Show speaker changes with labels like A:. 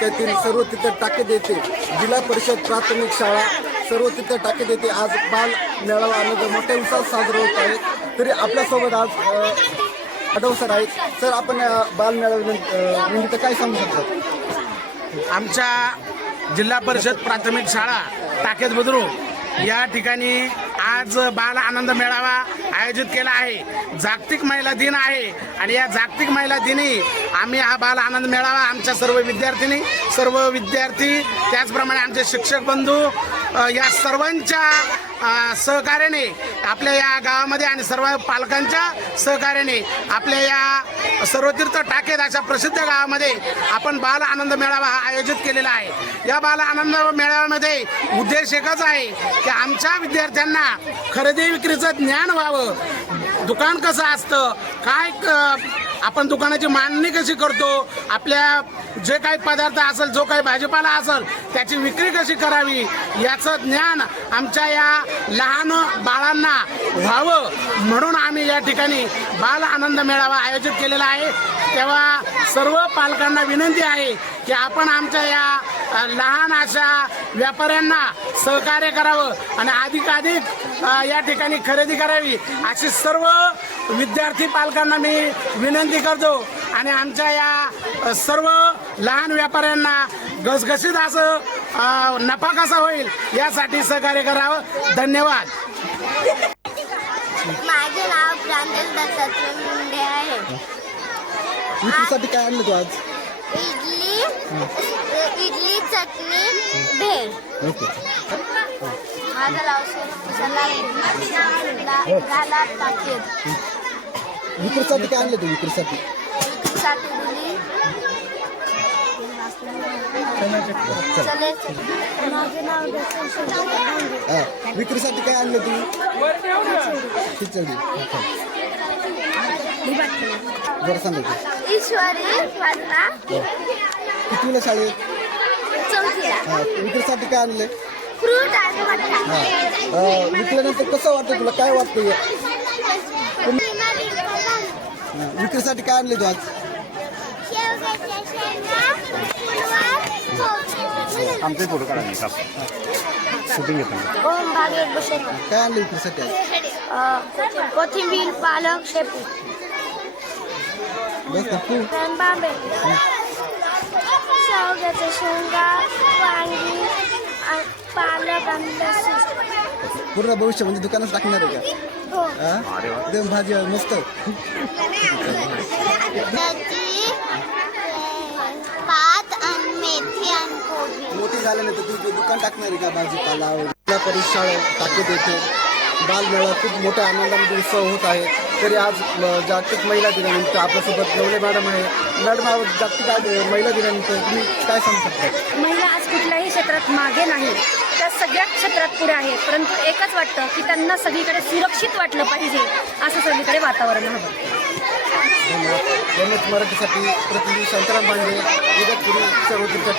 A: त्यातील सर्व तिथं टाके देते. जिल्हा परिषद प्राथमिक शाळा सर्व तिथं टाके देते. आज बाल मेळावा आनंद मोठ्या उत्साहात साजरा होत आहे तरी आपल्यासोबत आज अ, सर आहेत. सर आपण बाल मेळाव्यानिमित्त काय सांगू शकतात
B: आमच्या जिल्हा परिषद प्राथमिक शाळा टाकेत बदलू या ठिकाणी आज बाल आनंद मेळावा आयोजित केला आहे. जागतिक महिला दिन आहे आणि या जागतिक महिला दिनी आम्ही हा बाल आनंद मेळावा आमच्या सर्व विद्यार्थिनी सर्व विद्यार्थी त्याचप्रमाणे आमचे शिक्षक बंधू या सर्वांच्या सहकार्याने आपल्या या गावामध्ये आणि सर्व पालकांच्या सहकार्याने आपल्या या सर्वतीर्थ टाकेत अशा प्रसिद्ध गावामध्ये आपण बाल आनंद मेळावा हा आयोजित केलेला आहे. या बाल आनंद मेळाव्यामध्ये उद्देश एकच आहे की आमच्या विद्यार्थ्यांना खरेदी विक्रीचं ज्ञान व्हावं. दुकान कसं असतं? काय आपण दुकानाची मांडणी कशी करतो? आपल्या जे काही पदार्थ असेल जो काही भाजीपाला असेल त्याची विक्री कशी करावी? याचं ज्ञान आमच्या या लहान बाळांना व्हावं. म्हणून आम्ही या ठिकाणी बाल आनंद मेळावा आयोजित केलेला आहे. तेव्हा सर्व पालकांना विनंती आहे की आपण आमच्या या लहान अशा व्यापाऱ्यांना सहकार्य करावं आणि अधिकाधिक या ठिकाणी खरेदी करावी अशी सर्व विद्यार्थी पालकांना मी विनंती करतो आणि आमच्या या सर्व लहान व्यापाऱ्यांना घसघशीत असं नफा कसा होईल यासाठी सहकार्य करावं. धन्यवाद.
C: माझे नाव प्रांजल दत्तात्रय मुंडे आहे.
A: विक्रीसाठी काय आणलं तू आज?
C: इडली इडली चटणी भेळ.
A: ओके.
C: माझं नाव सलाद टाकेत
A: विक्रीसाठी काय आणलं तू विक्रीसाठी?
C: विक्रीसाठी दिली. चले माझे नाव
A: हा विक्रीसाठी काय आणलं तू खिचडी. बरं सांगायचं
C: ईश्वरी वंदना
A: कितीला शाळेत?
C: चौथीला.
A: हा विक्रीसाठी काय आणले
C: फ्रूट आणि मठ्ठा
A: हा. अं, विकल्यानंतर कसं वाटतं तुला? काय वाटतं विक्रीसाठी काय आणले तू आज
C: शेवग्याच्या शेंगा फुलवार
D: आमचे फोटो काढा मी शूटिंग घेतो
C: ओम भागवत बसेल
A: काय आणलं विक्रीसाठी आज
C: कोथिंबीर पालक शेपू
A: बस ना तू
C: बांबे शेवग्याच्या शेंगा वांगी आ- पालक आणि लसूण
A: पूर्ण भविष्यामध्ये दुकानात टाकणार आहे का
C: हो
A: हा एकदम भाजी आहे, मस्त.
C: भात आणि मेथी आणि कोबी.
A: मोठी झाल्यानंतर तू ते दुकान टाकणार आहे का भाजीपाला जिल्हा परिषद टाकत येथे बालमेळा खूप मोठ्या आनंदामध्ये उत्सव होत आहे. तरी आज जागतिक महिला दिनानिमित्त आपल्यासोबत नवले मॅडम आहे. मॅडम आज जागतिक आज महिला दिनानिमित्त तुम्ही काय सांगू शकता?
E: महिला आज कुठल्याही क्षेत्रात मागे नाही. त्या सगळ्या क्षेत्रात पुढे आहेत परंतु एकच वाटतं की त्यांना सगळीकडे सुरक्षित वाटलं पाहिजे असं सगळीकडे वातावरण हवं
A: मराठीसाठी प्रतिनिधी शांताराम पांडे इगतपुरी सर्व